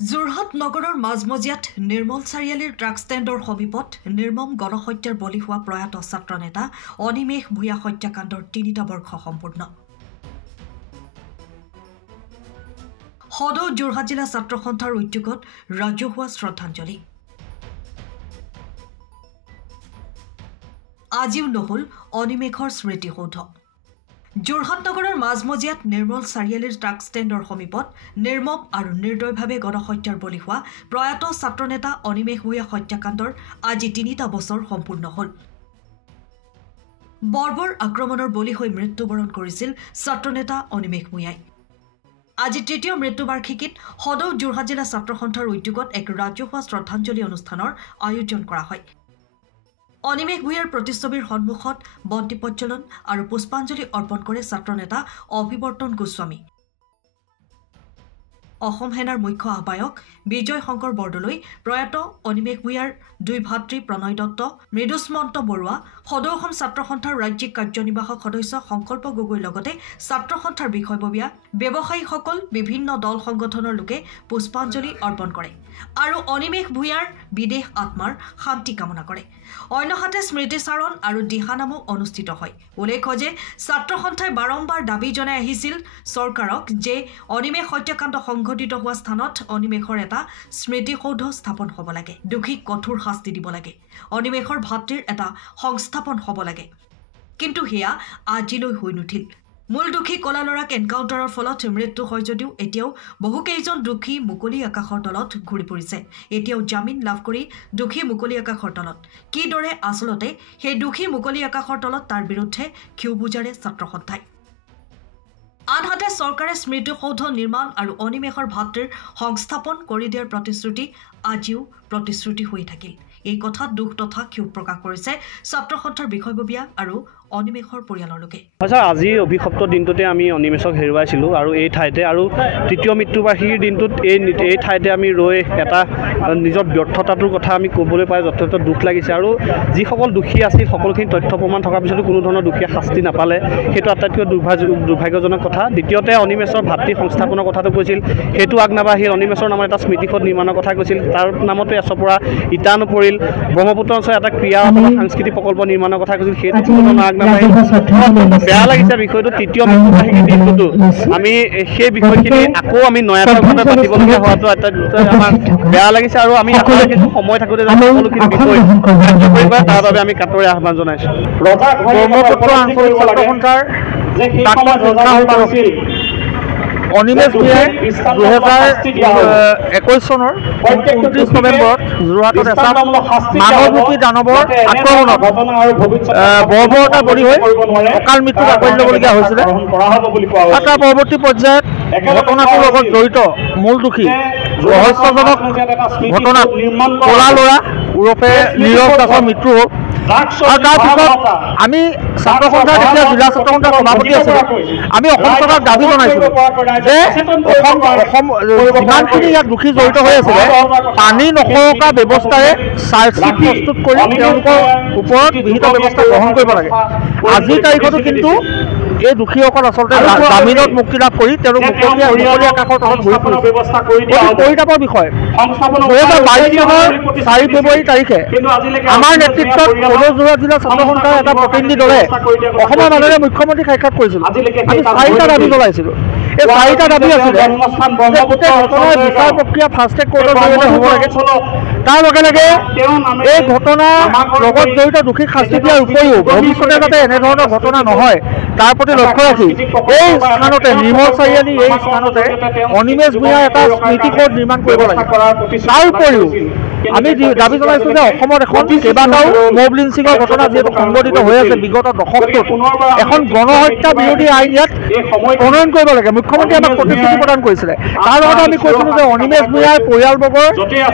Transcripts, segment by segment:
যোৰহাট নগৰৰ মাজমজিয়াত নিৰ্মল চাৰিআলিৰ ট্ৰাক ষ্টেণ্ডৰ সমীপত নিৰ্মম গণহত্যাৰ বলি হোৱা প্ৰয়াত ছাত্ৰ নেতা অনিমেষ ভূঞা হত্যাকাণ্ডৰ ৩টা বৰ্ষ সম্পূৰ্ণ। সদৌ যোৰহাট জিলা ছাত্ৰ সন্থাৰ উদ্যোগত ৰাজহুৱা শ্ৰদ্ধাঞ্জলি। আজিও নহল অনিমেষৰ স্মৃতিসৌধ। যোৰহাট নগৰৰ মাজমজিয়াত নিৰ্মল চাৰিআলিৰ ট্ৰাক ষ্টেণ্ডৰ সমীপত নিৰ্মম আৰু নিৰ্দয়ভাৱে গণহত্যাৰ বলি হোৱা প্ৰয়াত ছাত্ৰ নেতা অনিমেষ ভূঞা হত্যাকাণ্ডৰ আজি ৩টা বছৰ সম্পূৰ্ণ হল। বৰ্বৰ আক্ৰমণৰ বলি হৈ মৃত্যুবৰণ কৰিছিল ছাত্ৰ নেতা অনিমেষ ভূঞাই। আজি তৃতীয় মৃত্যুবাৰ্ষিকীত সদৌ যোৰহাট জিলা ছাত্ৰ সন্থাৰ উদ্যোগত এক ৰাজহুৱা শ্ৰদ্ধাঞ্জলি অনুষ্ঠানৰ আয়োজন কৰা হয়। অনিমেষ ভূঞাৰ প্ৰতিচ্ছবিৰ সন্মুখত বন্তি প্ৰজ্বলন আৰু পুষ্পাঞ্জলি অৰ্পণ কৰে ছাত্ৰ নেতা অভিৱৰ্তন গোস্বামী। অসম সেনাৰ মুখ্য আহ্বায়ক বিজয় শংকৰ বৰদলৈ, প্ৰয়াত অনিমেষ ভূঞাৰ দুই ভাতৃ প্ৰণয় দত্ত, মৃদুস্মন্ত বৰুৱা, সদৌ অসম ছাত্ৰ সন্থাৰ ৰাজ্যিক কাৰ্যনিৰ্বাহক সদস্য সংকল্প গগৈৰ লগতে ছাত্ৰ সন্থাৰ বিষয়ববীয়া, ব্যৱসায়ীসকল, বিভিন্ন দল সংগঠনৰ লোকে পুষ্পাঞ্জলি অৰ্পণ কৰে আৰু অনিমেষ ভূঞাৰ বিদেশ আত্মাৰ শান্তি কামনা কৰে। অন্যহাতে স্মৃতিচাৰণ আৰু দিহানামো অনুষ্ঠিত হয়। উল্লেখ্য যে ছাত্ৰ সন্থাই বাৰম্বাৰ দাবী জনাই আহিছিল চৰকাৰক যে অনিমেষ হত্যাকাণ্ড সংঘটিত হোৱা স্থানত অনিমেষৰ এটা স্মৃতিসৌধ স্থাপন হ'ব লাগে, দোষীক কঠোৰ শাস্তি দিব লাগে, অনিমেষৰ ভাতৃৰ এটা সংস্থাপন হ'ব লাগে। কিন্তু সেয়া আজিলৈ হৈ নুঠিল। মূল দোষী কলা ল'ৰাক এনকাউণ্টাৰৰ ফলত মৃত্যু হয় যদিও এতিয়াও বহুকেইজন দোষী মুকলি আকাশৰ তলত ঘূৰি ফুৰিছে। এতিয়াও জামিন লাভ কৰি দোষী মুকলি আকাশৰ তলত। কিদৰে আচলতে সেই দোষী মুকলি আকাশৰ তলত তাৰ বিৰুদ্ধে ক্ষোভ বুজাৰে ছাত্ৰ সন্থাই। আনহাতে চৰকাৰে স্মৃতিসৌধ নিৰ্মাণ আৰু অনিমেষৰ ভাতৃৰ সংস্থাপন কৰি দিয়াৰ প্ৰতিশ্ৰুতি আজিও প্ৰতিশ্ৰুতি হৈ থাকিল। এই কথাত দুখ তথা ক্ষোভ প্ৰকাশ কৰিছে ছাত্ৰ সন্থাৰ বিষয়ববীয়া আৰু অনিমেষৰ পৰিয়ালৰ লোকে। আজি অভিশপ্ত দিনটোতে আমি অনিমেষক হেৰুৱাইছিলোঁ আৰু এই ঠাইতে আৰু তৃতীয় মৃত্যুবাৰ্ষিকীৰ দিনটোত এই ঠাইতে আমি ৰৈ এটা নিজৰ ব্যৰ্থতাটোৰ কথা আমি ক'বলৈ পাই যথেষ্ট দুখ লাগিছে। আৰু যিসকল দোষী আছিল সকলোখিনি তথ্য প্ৰমাণ থকাৰ পিছতো কোনো ধৰণৰ দোষীয়ে শাস্তি নাপালে, সেইটো আটাইতকৈ দুৰ্ভাগ্যজনক কথা। দ্বিতীয়তে অনিমেষৰ ভাতৃ সংস্থাপনৰ কথাটো কৈছিল, সেইটো আগ নাবাঢ়ি অনিমেষৰ নামত এটা স্মৃতিসৌধ নিৰ্মাণৰ কথা কৈছিল, তাৰ নামতে এচপৰা ইটা নপৰিল। ব্ৰহ্মপুত্ৰ অঞ্চলত এটা ক্ৰীড়া সাংস্কৃতিক প্ৰকল্প নিৰ্মাণৰ কথা কৈছিল, সেইটো বেয়া লাগিছে। বিষয়টো তৃতীয় মৃত্যুবাৰ্ষিকীৰ দিনটোতো আমি সেই বিষয়খিনি আকৌ আমি নয়াতভাৱে পাতিবলগীয়া হোৱাটো আটাইতকৈ আমাৰ বেয়া লাগিছে আৰু আমি আশা ৰাখিছোঁ সময় থাকোঁতে যাতে সকলোখিনি বিষয় কাৰ্যকৰী কৰে তাৰ বাবে আমি কাটৰে আহ্বান জনাইছোঁ। ব্ৰহ্মপুত্ৰ আঞ্চলিক ছাত্ৰ সন্থাৰ অনিমেষ ভূঞাই 2021 চনৰ 29 নৱেম্বৰত যোৰহাটত এচাম মানৱৰূপী দানৱৰ আক্ৰমণত বৰ্বৰতা বলি হৈ অকাল মৃত্যুত আগুৱাই ল'বলগীয়া হৈছিলে। তাৰ পৰৱৰ্তী পৰ্যায়ত ঘটনাটোৰ লগত জড়িত মূল দোষী ৰহস্যজনক ঘটনাত কলা ল'ৰা ওৰফে নীৰৱ দাসৰ মৃত্যু হ'ল। আৰু তাৰপিছত আমি ছাত্ৰ সন্থাৰ যেতিয়া জিলা ছাত্ৰ সন্থাৰ সভাপতি আছিলোঁ, আমি অসম চৰকাৰক দাবী জনাইছিলোঁ যে অসম যিমানখিনি ইয়াত দোষী জড়িত হৈ আছিলে পানী নসৰকা ব্যৱস্থাৰে চাৰ্জশ্বিট প্ৰস্তুত কৰি তেওঁলোকৰ ওপৰত বিহিত ব্যৱস্থা গ্ৰহণ কৰিব লাগে। আজিৰ তাৰিখতো কিন্তু এই দোষীসকল আচলতে জামিনত মুক্তি লাভ কৰি তেওঁলোক মুকলি আকাশৰ তলত ঘূৰি ফুৰিছে। অতি পৰিতাপৰ বিষয়। 2022 চনৰ 4 ফেব্ৰুৱাৰী তাৰিখে আমাৰ নেতৃত্বত সদৌ যোৰহাট জিলা ছাত্ৰ সন্থাৰ এটা প্ৰতিনিধি দলে অসমৰ মাননীয় মুখ্যমন্ত্ৰীক সাক্ষাৎ কৰিছিল। আমি 4টা দাবী জনাইছিলোঁ। এই 4টা দাবী আছিলে যে গোটেই ঘটনাৰ বিচাৰ প্ৰক্ৰিয়া ফাষ্ট ট্ৰেক কোৰ্টৰ জৰিয়তে হ'ব লাগে। তাৰ লগে লগে এই ঘটনাৰ লগত জড়িত দোষীক শাস্তি দিয়াৰ উপৰিও ভৱিষ্যতে যাতে এনেধৰণৰ ঘটনা নহয় তাৰ প্ৰতি লক্ষ্য ৰাখি এই স্থানতে নিৰ্মল চাৰিআলি এই স্থানতে অনিমেষ ভূঞাৰ এটা স্মৃতিসৌধ নিৰ্মাণ কৰিব লাগে। তাৰ উপৰিও আমি দাবী জনাইছোঁ যে অসমত এখন কেইবাটাও মব লিঞ্চিঙৰ ঘটনা যিহেতু সংঘটিত হৈ আছে বিগত দশকটোত, এখন গণহত্যা বিৰোধী আইন ইয়াত প্ৰণয়ন কৰিব লাগে। মুখ্যমন্ত্ৰীয়ে আমাক প্ৰতিশ্ৰুতি প্ৰদান কৰিছিলে। তাৰ লগতে আমি কৈছিলোঁ যে অনিমেষ ভূঞাৰ পৰিয়ালবৰ্গৰ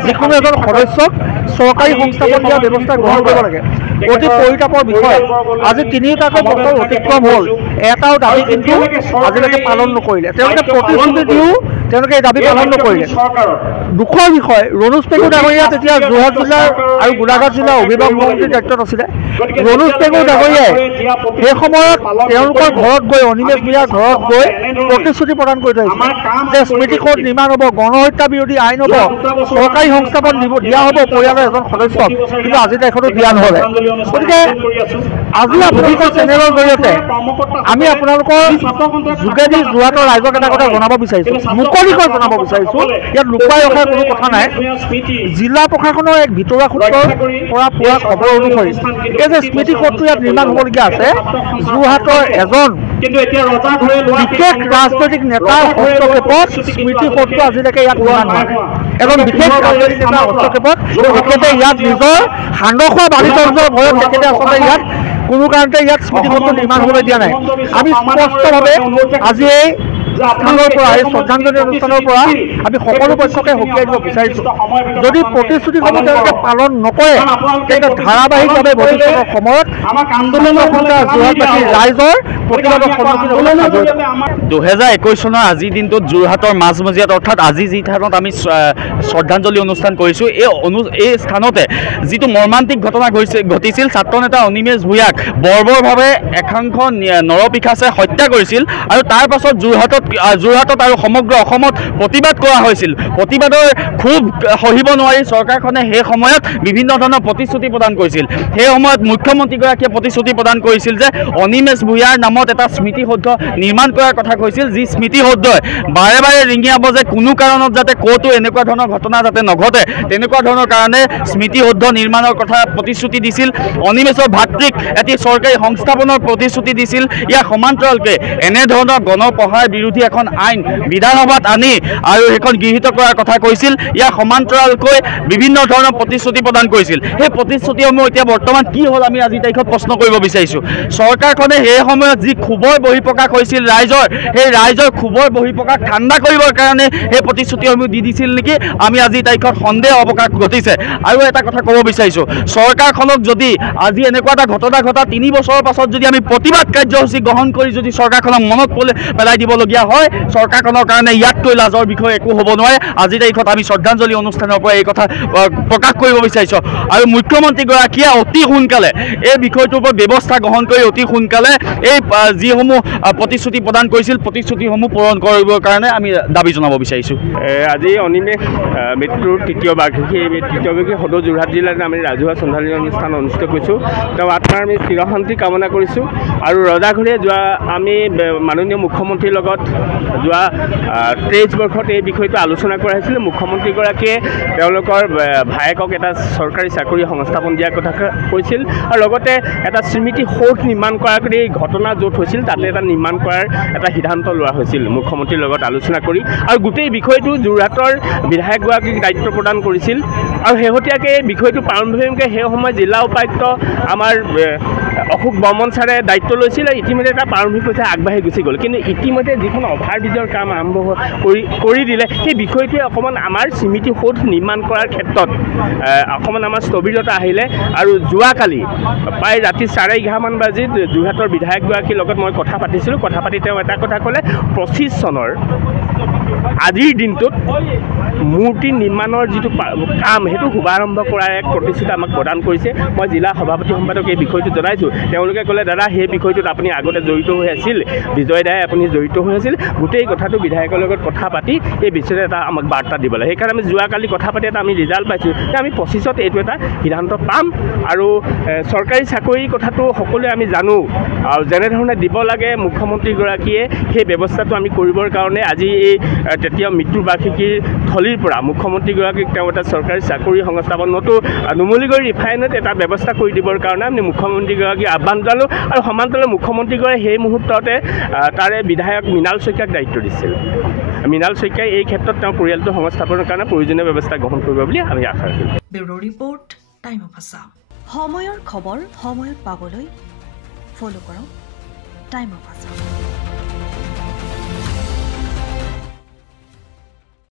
যিকোনো এজন সদস্যক চৰকাৰী সংস্থাপন দিয়াৰ ব্যৱস্থা গ্ৰহণ কৰিব লাগে। অতি পৰিতাপৰ বিষয়। আজি 3টাকৈ বছৰ অতিক্ৰম হ'ল, এটাও দাবী কিন্তু আজিলৈকে পালন নকৰিলে। তেওঁলোকে প্ৰতিশ্ৰুতি দিও তেওঁলোকে এই দাবী পালন নকৰিলে। দুখৰ বিষয় ৰণোজ পেগু ডাঙৰীয়া তেতিয়া যোৰহাট জিলাৰ আৰু গোলাঘাট জিলাৰ অভিভাৱক মন্ত্ৰীৰ দায়িত্বত আছিলে। ৰণোজ পেগু ডাঙৰীয়াই সেই সময়ত তেওঁলোকৰ ঘৰত গৈ অনিমেষ ভূঞাৰ ঘৰত গৈ প্ৰতিশ্ৰুতি প্ৰদান কৰি থৈ আহিছিলে যে স্মৃতিসৌধ নিৰ্মাণ হ'ব, গণহত্যা বিৰোধী আইন হ'ব, চৰকাৰী সংস্থাপন দিয়া হ'ব পৰিয়ালৰ এজন সদস্যক, কিন্তু আজিৰ তাৰিখতো দিয়া নহ'লে। গতিকে আজি আপোনালোকৰ চেনেলৰ জৰিয়তে আমি আপোনালোকৰ যোগেদি যোৰহাটৰ ৰাইজক এটা কথা জনাব বিচাৰিছোঁ, মুকলিকৈ জনাব বিচাৰিছোঁ, ইয়াত লুকুৱাই ৰখাৰ কোনো কথা নাই। জিলা প্ৰশাসনৰ এক ভিতৰুৱা সূত্ৰৰ পৰা পোৱা খবৰ অনুসৰি এই যে স্মৃতিসৌধটো ইয়াত নিৰ্মাণ হ'বলগীয়া আছে, যোৰহাটৰ এজন বিশেষ ৰাজনৈতিক নেতাৰ হস্তক্ষেপত স্মৃতিসৌধটো আজিলৈকে ইয়াত নিৰ্মাণ হয়। এজন বিশেষ ৰাজনৈতিক নেতাৰ হস্তক্ষেপত তেখেতে ইয়াত নিজৰ সান্দহখোৱা বালিচঞ্চৰ ভয়ত তেখেতে আচলতে ইয়াত কোনো কাৰণতে ইয়াত স্মৃতিসৌধটো নিৰ্মাণ হ'বলৈ দিয়া নাই। আমি স্পষ্টভাৱে আজি এই স্থানৰ পৰা এই শ্ৰদ্ধাঞ্জলি অনুষ্ঠানৰ পৰা আমি সকলো পক্ষকে সকীয়াই দিব বিচাৰিছোঁ, যদি প্ৰতিশ্ৰুতিসমূহ তেওঁলোকে পালন নকৰে তেন্তে ধাৰাবাহিকভাৱে ভৱিষ্যতৰ সময়ত আন্দোলনৰ সৈতে যোৰহাটবাসী ৰাইজৰ প্ৰতিবাদৰ সন্মুখীন হ'বলৈ সাজু। 2021 চনৰ আজিৰ দিনটোত যোৰহাটৰ মাজমজিয়াত অৰ্থাৎ আজি যি স্থানত আমি শ্ৰদ্ধাঞ্জলি অনুষ্ঠান কৰিছোঁ, এই স্থানতে যিটো মৰ্মান্তিক ঘটনা ঘটিছিল, ছাত্ৰনেতা অনিমেষ ভূঞাক বৰ্বৰভাৱে একাংশ নৰপিশাচে হত্যা কৰিছিল আৰু তাৰ পাছত যোৰহাটত আৰু সমগ্ৰ অসমত প্ৰতিবাদ কৰা হৈছিল। প্ৰতিবাদৰ ক্ষোভ সহিব নোৱাৰি চৰকাৰখনে সেই সময়ত বিভিন্ন ধৰণৰ প্ৰতিশ্ৰুতি প্ৰদান কৰিছিল। সেই সময়ত মুখ্যমন্ত্ৰীগৰাকীয়ে প্ৰতিশ্ৰুতি প্ৰদান কৰিছিল যে অনিমেষ ভূঞাৰ নামত এটা স্মৃতিসৌধ নিৰ্মাণ কৰাৰ কথা কৈছিল, যি স্মৃতিসৌধই বাৰে বাৰে ৰিঙিয়াব যে কোনো কাৰণত যাতে ক'তো এনেকুৱা ধৰণৰ ঘটনা যাতে নঘটে, তেনেকুৱা ধৰণৰ কাৰণে স্মৃতিসৌধ নিৰ্মাণৰ কথা প্ৰতিশ্ৰুতি দিছিল। অনিমেষৰ ভাতৃক এটি চৰকাৰী সংস্থাপনৰ প্ৰতিশ্ৰুতি দিছিল। ইয়াৰ সমান্তৰালকৈ এনেধৰণৰ গণপ্ৰহাৰ বিৰোধী এখন আইন বিধানসভাত আনি আৰু সেইখন গৃহীত কৰাৰ কথা কৈছিল। ইয়াৰ সমান্তৰালকৈ বিভিন্ন ধৰণৰ প্ৰতিশ্ৰুতি প্ৰদান কৰিছিল। সেই প্ৰতিশ্ৰুতিসমূহ এতিয়া বৰ্তমান কি হ'ল আমি আজিৰ তাৰিখত প্ৰশ্ন কৰিব বিচাৰিছোঁ। চৰকাৰখনে সেই সময়ত যি ক্ষোভৰ বহিঃপ্ৰকাশ হৈছিল ৰাইজৰ, সেই ৰাইজৰ ক্ষোভৰ বহিঃপ্ৰকাশ ঠাণ্ডা কৰিবৰ কাৰণে সেই প্ৰতিশ্ৰুতিসমূহ দি দিছিল নেকি, আমি আজিৰ তাৰিখত সন্দেহ অৱকাশ ঘটিছে। আৰু এটা কথা ক'ব বিচাৰিছোঁ, চৰকাৰখনক যদি আজি এনেকুৱা এটা ঘটনা ঘটা 3 বছৰৰ পাছত যদি আমি প্ৰতিবাদ কাৰ্যসূচী গ্ৰহণ কৰি যদি চৰকাৰখনক মনত পেলাই দিবলগীয়া হয়, চৰকাৰখনৰ কাৰণে ইয়াতকৈ লাজৰ বিষয় একো হ'ব নোৱাৰে। আজিৰ তাৰিখত আমি শ্ৰদ্ধাঞ্জলি অনুষ্ঠানৰ পৰা এই কথা প্ৰকাশ কৰিব বিচাৰিছোঁ। আৰু মুখ্যমন্ত্ৰীগৰাকীয়ে অতি সোনকালে এই বিষয়টোৰ ওপৰত ব্যৱস্থা গ্ৰহণ কৰি অতি সোনকালে এই যিসমূহ প্ৰতিশ্ৰুতি প্ৰদান কৰিছিল, প্ৰতিশ্ৰুতিসমূহ পূৰণ কৰিবৰ কাৰণে আমি দাবী জনাব বিচাৰিছোঁ। আজি অনিমেষ মৃত্যুৰ তৃতীয় বাৰ্ষিকী, এই তৃতীয় বাৰ্ষিকী সদৌ যোৰহাট জিলাত আমি ৰাজহুৱা শ্ৰদ্ধাঞ্জলি অনুষ্ঠান অনুষ্ঠিত কৰিছোঁ। তেওঁ আত্মাৰ আমি চিৰশান্তি কামনা কৰিছোঁ। আৰু ৰজাঘৰীয়া যোৱা আমি মাননীয় মুখ্যমন্ত্ৰীৰ লগত যোৱা 23 বৰ্ষত এই বিষয়টো আলোচনা কৰা হৈছিল। মুখ্যমন্ত্ৰীগৰাকীয়ে তেওঁলোকৰ ভায়েকক এটা চৰকাৰী চাকৰি সংস্থাপন দিয়াৰ কথা কৈছিল আৰু লগতে এটা স্মৃতিসৌধ নিৰ্মাণ কৰাৰ এই ঘটনা য'ত হৈছিল তাতে এটা নিৰ্মাণ কৰাৰ এটা সিদ্ধান্ত লোৱা হৈছিল মুখ্যমন্ত্ৰীৰ লগত আলোচনা কৰি। আৰু গোটেই বিষয়টো যোৰহাটৰ বিধায়কগৰাকীক দায়িত্ব প্ৰদান কৰিছিল। আৰু শেহতীয়াকৈ এই বিষয়টো প্ৰাৰম্ভিকভাৱে সেই সময়ত জিলা উপায়ুক্ত আমাৰ অশোক বৰ্মন ছাৰে দায়িত্ব লৈছিল। ইতিমধ্যে এটা প্ৰাৰম্ভিক পৰ্যায়ে আগবাঢ়ি গুচি গ'ল, কিন্তু ইতিমধ্যে যিখন অভাৰব্ৰিজৰ কাম আৰম্ভ কৰি দিলে, সেই বিষয়টোৱে অকণমান আমাৰ স্মৃতিসৌধ নিৰ্মাণ কৰাৰ ক্ষেত্ৰত অকণমান আমাৰ স্থবিৰতা আহিলে। আৰু যোৱাকালি প্ৰায় ৰাতি 11:30 মান বাজিত যোৰহাটৰ বিধায়কগৰাকীৰ লগত মই কথা পাতিছিলোঁ। কথা পাতি তেওঁ এটা কথা ক'লে, 25 চনৰ আজিৰ দিনটোত মূৰ্তি নিৰ্মাণৰ যিটো কাম সেইটো শুভাৰম্ভ কৰাৰ এক প্ৰতিশ্ৰুতি আমাক প্ৰদান কৰিছে। মই জিলা সভাপতি সম্পাদক এই বিষয়টো জনাইছোঁ। তেওঁলোকে ক'লে, দাদা সেই বিষয়টোত আপুনি আগতে জড়িত হৈ আছিল, বিজয় দাই আপুনি জড়িত হৈ আছিল, গোটেই কথাটো বিধায়কৰ লগত কথা পাতি এই বিষয়ত এটা আমাক বাৰ্তা দিব লাগে। সেইকাৰণে আমি যোৱাকালি কথা পাতি এটা আমি ৰিজাল্ট পাইছোঁ যে আমি 25ত এইটো এটা সিদ্ধান্ত পাম। আৰু চৰকাৰী চাকৰিৰ কথাটো সকলোৱে আমি জানো, আৰু যেনেধৰণে দিব লাগে মুখ্যমন্ত্ৰীগৰাকীয়ে সেই ব্যৱস্থাটো আমি কৰিবৰ কাৰণে আজি এই তেতিয়া মৃত্যুৰ বাৰ্ষিকীৰ থলীৰ পৰা মুখ্যমন্ত্ৰীগৰাকীক তেওঁ এটা চৰকাৰী চাকৰি সংস্থাপন নতুন নুমলীগড় ৰিফাইনেৰীত এটা ব্যৱস্থা কৰি দিবৰ কাৰণে আমি মুখ্যমন্ত্ৰীগৰাকীক আহ্বান জনালোঁ। আৰু সমান্তৰালে মুখ্যমন্ত্ৰীগৰাকীয়ে সেই মুহূৰ্ততে তাৰে বিধায়ক মৃণাল শইকীয়াক দায়িত্ব দিছিল। মৃণাল শইকীয়াই এই ক্ষেত্ৰত তেওঁ পৰিয়ালটো সংস্থাপনৰ কাৰণে প্ৰয়োজনীয় ব্যৱস্থা গ্ৰহণ কৰিব বুলি আমি আশা ৰাখিলোঁ। Bureau' report, time of Assam. সময়ৰ খবৰ সময়ত পাবলৈ ফ'ল' কৰক টাইম অফ আছাম।